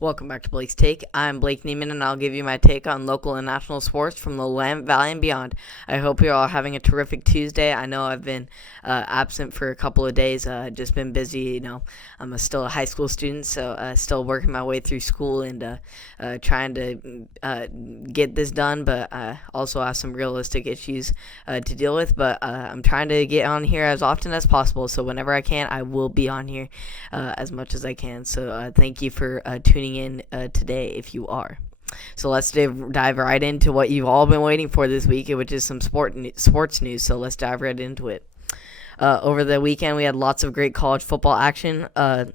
Welcome back to Blake's Take. I'm Blake Neiman, and I'll give you my take on local and national sports from the Willamette Valley and beyond. I hope you're all having a terrific Tuesday. I know I've been absent for a couple of days. Just been busy. I'm still a high school student, so still working my way through school and trying to get this done, but I also have some realistic issues to deal with. But I'm trying to get on here as often as possible, so whenever I can, I will be on here as much as I can. So thank you for tuning in today if you are. So let's dive right into what you've all been waiting for this week, which is some sports news. So let's dive right into it. Over the weekend, we had lots of great college football action. But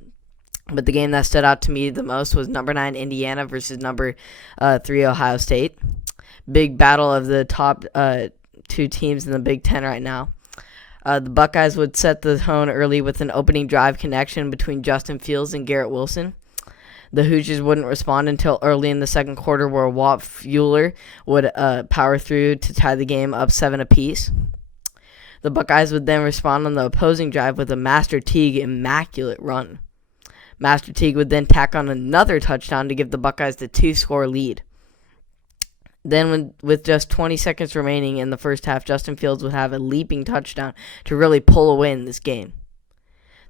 the game that stood out to me the most was number 9 Indiana versus number 3 Ohio State. Big battle of the top two teams in the Big Ten right now. The Buckeyes would set the tone early with an opening drive connection between Justin Fields and Garrett Wilson. The Hoosiers wouldn't respond until early in the second quarter, where Walt Fuller would power through to tie the game up 7 apiece. The Buckeyes would then respond on the opposing drive with a Master Teague immaculate run. Master Teague would then tack on another touchdown to give the Buckeyes the 2-score lead. Then, with just 20 seconds remaining in the first half, Justin Fields would have a leaping touchdown to really pull away in this game.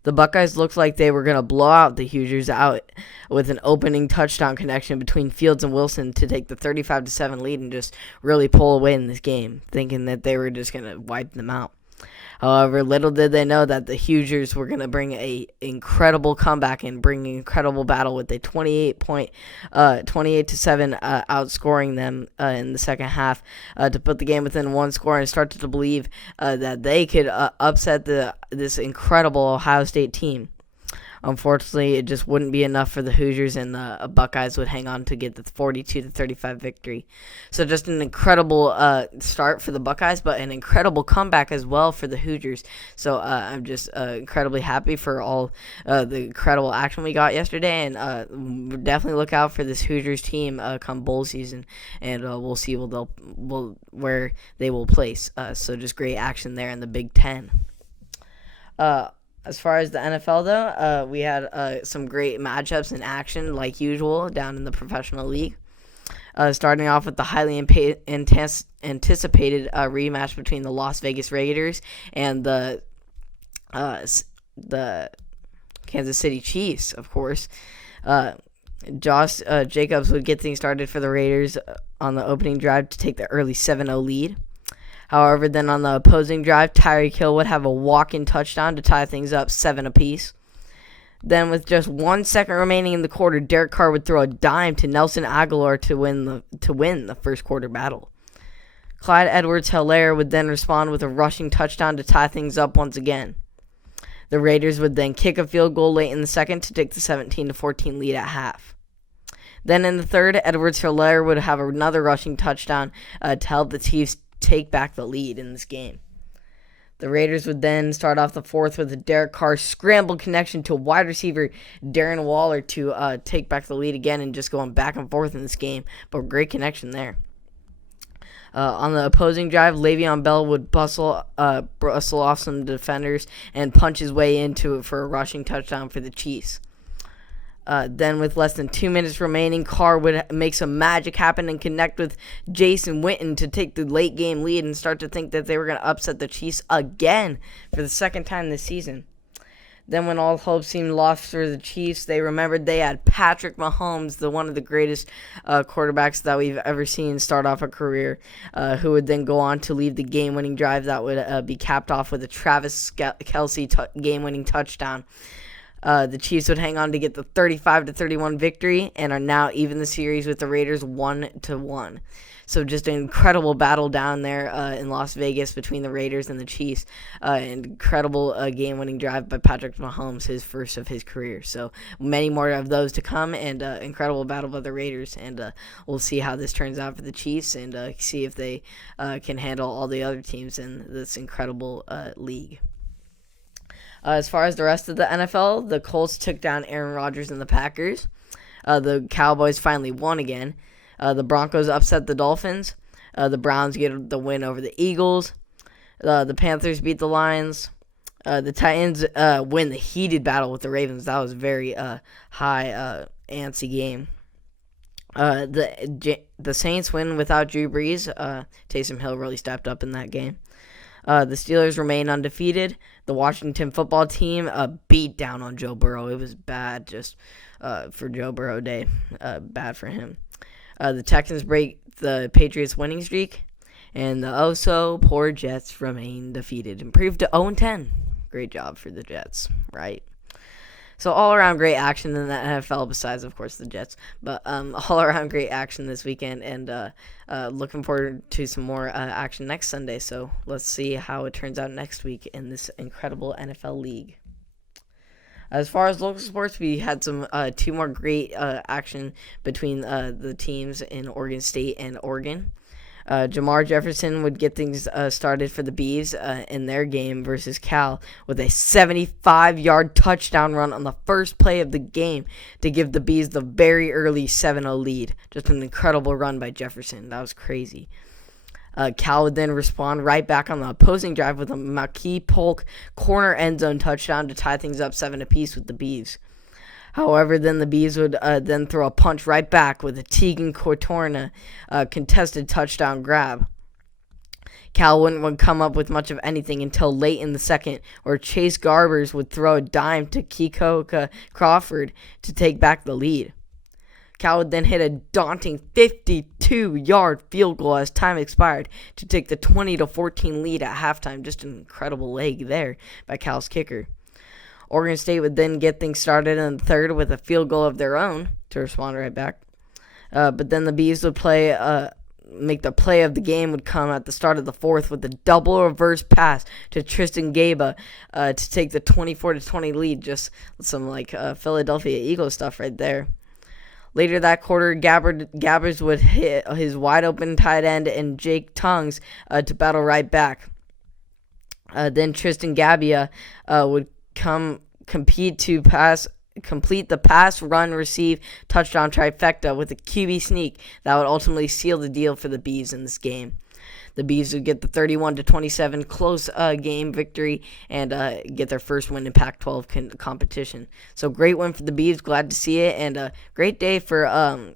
The Buckeyes looked like they were going to blow out the Hoosiers out with an opening touchdown connection between Fields and Wilson to take the 35-7 lead and just really pull away in this game, thinking that they were just going to wipe them out. However, little did they know that the Hoosiers were going to bring a incredible comeback and bring an incredible battle with a 28-7 outscoring them in the second half to put the game within one score and started to believe that they could upset this incredible Ohio State team. Unfortunately, it just wouldn't be enough for the Hoosiers, and the Buckeyes would hang on to get the 42-35 victory. So just an incredible start for the Buckeyes, but an incredible comeback as well for the Hoosiers. So I'm just incredibly happy for all the incredible action we got yesterday, and definitely look out for this Hoosiers team come bowl season, and we'll see where they will place. So just great action there in the Big Ten. As far as the NFL, though, we had some great matchups in action, like usual, down in the professional league. Starting off with the highly anticipated rematch between the Las Vegas Raiders and the Kansas City Chiefs, of course. Josh Jacobs would get things started for the Raiders on the opening drive to take the early 7-0 lead. However, then on the opposing drive, Tyreek Hill would have a walk-in touchdown to tie things up 7 apiece. Then with just 1 second remaining in the quarter, Derek Carr would throw a dime to Nelson Aguilar to win the first quarter battle. Clyde Edwards-Helaire would then respond with a rushing touchdown to tie things up once again. The Raiders would then kick a field goal late in the second to take the 17-14 lead at half. Then in the third, Edwards-Helaire would have another rushing touchdown to help the Chiefs take back the lead in this game. The Raiders would then start off the fourth with a Derek Carr scramble connection to wide receiver Darren Waller to take back the lead again, and just going back and forth in this game, but great connection there. On the opposing drive, Le'Veon Bell would bustle off some defenders and punch his way into it for a rushing touchdown for the Chiefs. Then with less than 2 minutes remaining, Carr would make some magic happen and connect with Jason Witten to take the late game lead and start to think that they were going to upset the Chiefs again for the second time this season. Then when all hope seemed lost for the Chiefs, they remembered they had Patrick Mahomes, one of the greatest quarterbacks that we've ever seen start off a career, who would then go on to lead the game-winning drive that would be capped off with a Travis Kelce game-winning touchdown. The Chiefs would hang on to get the 35-31 victory and are now even the series with the Raiders 1-1. So just an incredible battle down there in Las Vegas between the Raiders and the Chiefs. An incredible game-winning drive by Patrick Mahomes, his first of his career. So many more of those to come, and incredible battle by the Raiders. And we'll see how this turns out for the Chiefs, and see if they can handle all the other teams in this incredible league. As far as the rest of the NFL, the Colts took down Aaron Rodgers and the Packers. The Cowboys finally won again. The Broncos upset the Dolphins. The Browns get the win over the Eagles. The Panthers beat the Lions. The Titans win the heated battle with the Ravens. That was very high antsy game. The Saints win without Drew Brees. Taysom Hill really stepped up in that game. The Steelers remain undefeated. The Washington football team beat down on Joe Burrow. It was bad just for Joe Burrow day. Bad for him. The Texans break the Patriots winning streak. And the oh-so-poor Jets remain defeated. Improved to 0-10. Great job for the Jets, right? So all-around great action in the NFL, besides, of course, the Jets. But all-around great action this weekend, and looking forward to some more action next Sunday. So let's see how it turns out next week in this incredible NFL league. As far as local sports, we had some two more great action between the teams in Oregon State and Oregon. Jamar Jefferson would get things started for the Beavs in their game versus Cal with a 75-yard touchdown run on the first play of the game to give the Beavs the very early 7-0 lead. Just an incredible run by Jefferson. That was crazy. Cal would then respond right back on the opposing drive with a Mackey Polk corner end zone touchdown to tie things up 7 apiece with the Beavs. However, then the Bees would then throw a punch right back with a Tegan Cotorna contested touchdown grab. Cal wouldn't come up with much of anything until late in the second, where Chase Garbers would throw a dime to Kikoka Crawford to take back the lead. Cal would then hit a daunting 52-yard field goal as time expired to take the 20-14 lead at halftime. Just an incredible leg there by Cal's kicker. Oregon State would then get things started in the third with a field goal of their own to respond right back. But then the Bees would make the play of the game would come at the start of the fourth with a double reverse pass to Tristan Gaba to take the 24-20 lead. Just some Philadelphia Eagles stuff right there. Later that quarter, Gabbers would hit his wide open tight end and Jake Tongues to battle right back. Then Tristan Gabbia would complete the pass, run, receive, touchdown trifecta with a QB sneak that would ultimately seal the deal for the Bees in this game. The Bees would get the 31-27 close game victory and get their first win in Pac-12 competition. So great win for the Bees. Glad to see it, and a great day for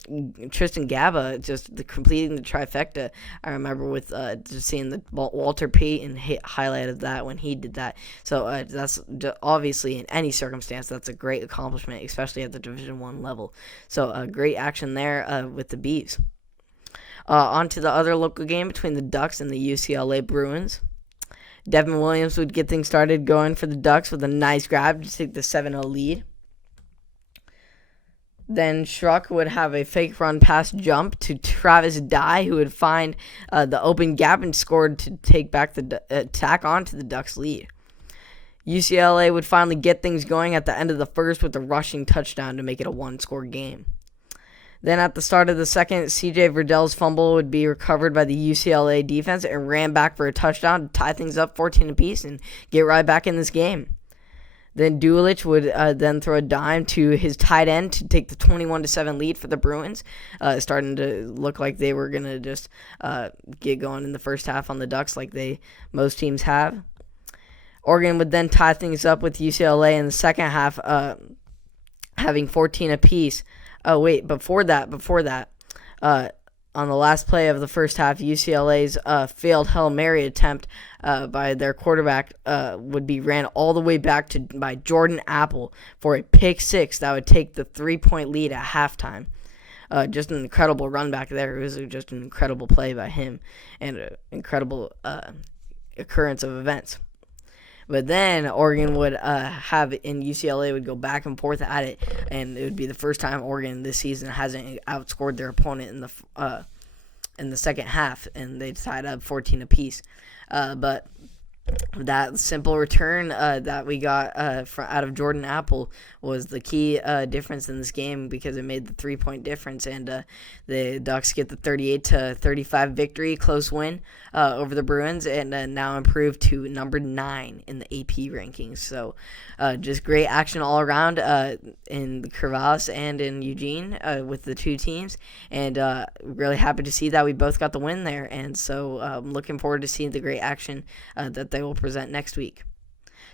Tristan Gaba, just completing the trifecta. I remember with just seeing the Walter Payton highlight of that when he did that. So that's obviously in any circumstance that's a great accomplishment, especially at the Division I level. So great action there with the Bees. On to the other local game between the Ducks and the UCLA Bruins. Devin Williams would get things started going for the Ducks with a nice grab to take the 7-0 lead. Then Schruck would have a fake run pass jump to Travis Dye, who would find the open gap and scored to take back the tack on to the Ducks' lead. UCLA would finally get things going at the end of the first with a rushing touchdown to make it a one-score game. Then at the start of the second, C.J. Verdell's fumble would be recovered by the UCLA defense and ran back for a touchdown to tie things up 14 apiece and get right back in this game. Then Dulich would then throw a dime to his tight end to take the 21-7 lead for the Bruins, starting to look like they were going to just get going in the first half on the Ducks like most teams have. Oregon would then tie things up with UCLA in the second half, having 14 apiece. Oh, wait, before that, on the last play of the first half, UCLA's failed Hail Mary attempt by their quarterback would be ran all the way back by Jordan Apple for a pick six that would take the 3-point lead at halftime. Just an incredible run back there. It was just an incredible play by him and an incredible occurrence of events. But then Oregon would and UCLA would go back and forth at it, and it would be the first time Oregon this season hasn't outscored their opponent in the second half, and they tied up 14 apiece. But that simple return that we got out of Jordan Apple was the key difference in this game because it made the 3-point difference, and the Ducks get the 38-35 victory, close win over the Bruins, and now improved to number 9 in the AP rankings. So just great action all around in Corvallis and in Eugene with the two teams, and really happy to see that we both got the win there, and so I'm looking forward to seeing the great action that they will present next week.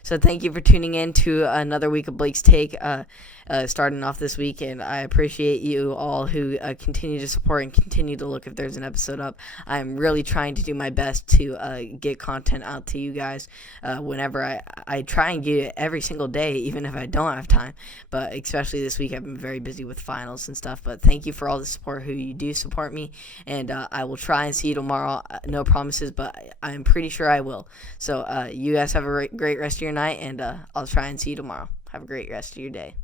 So thank you for tuning in to another week of Blake's Take, starting off this week, and I appreciate you all who continue to support and continue to look if there's an episode up. I'm really trying to do my best to get content out to you guys whenever I try and get it every single day, even if I don't have time. But especially this week, I've been very busy with finals and stuff. But thank you for all the support who you do support me, and I will try and see you tomorrow. No promises, but I'm pretty sure I will. So you guys have a great rest of your night, and I'll try and see you tomorrow. Have a great rest of your day.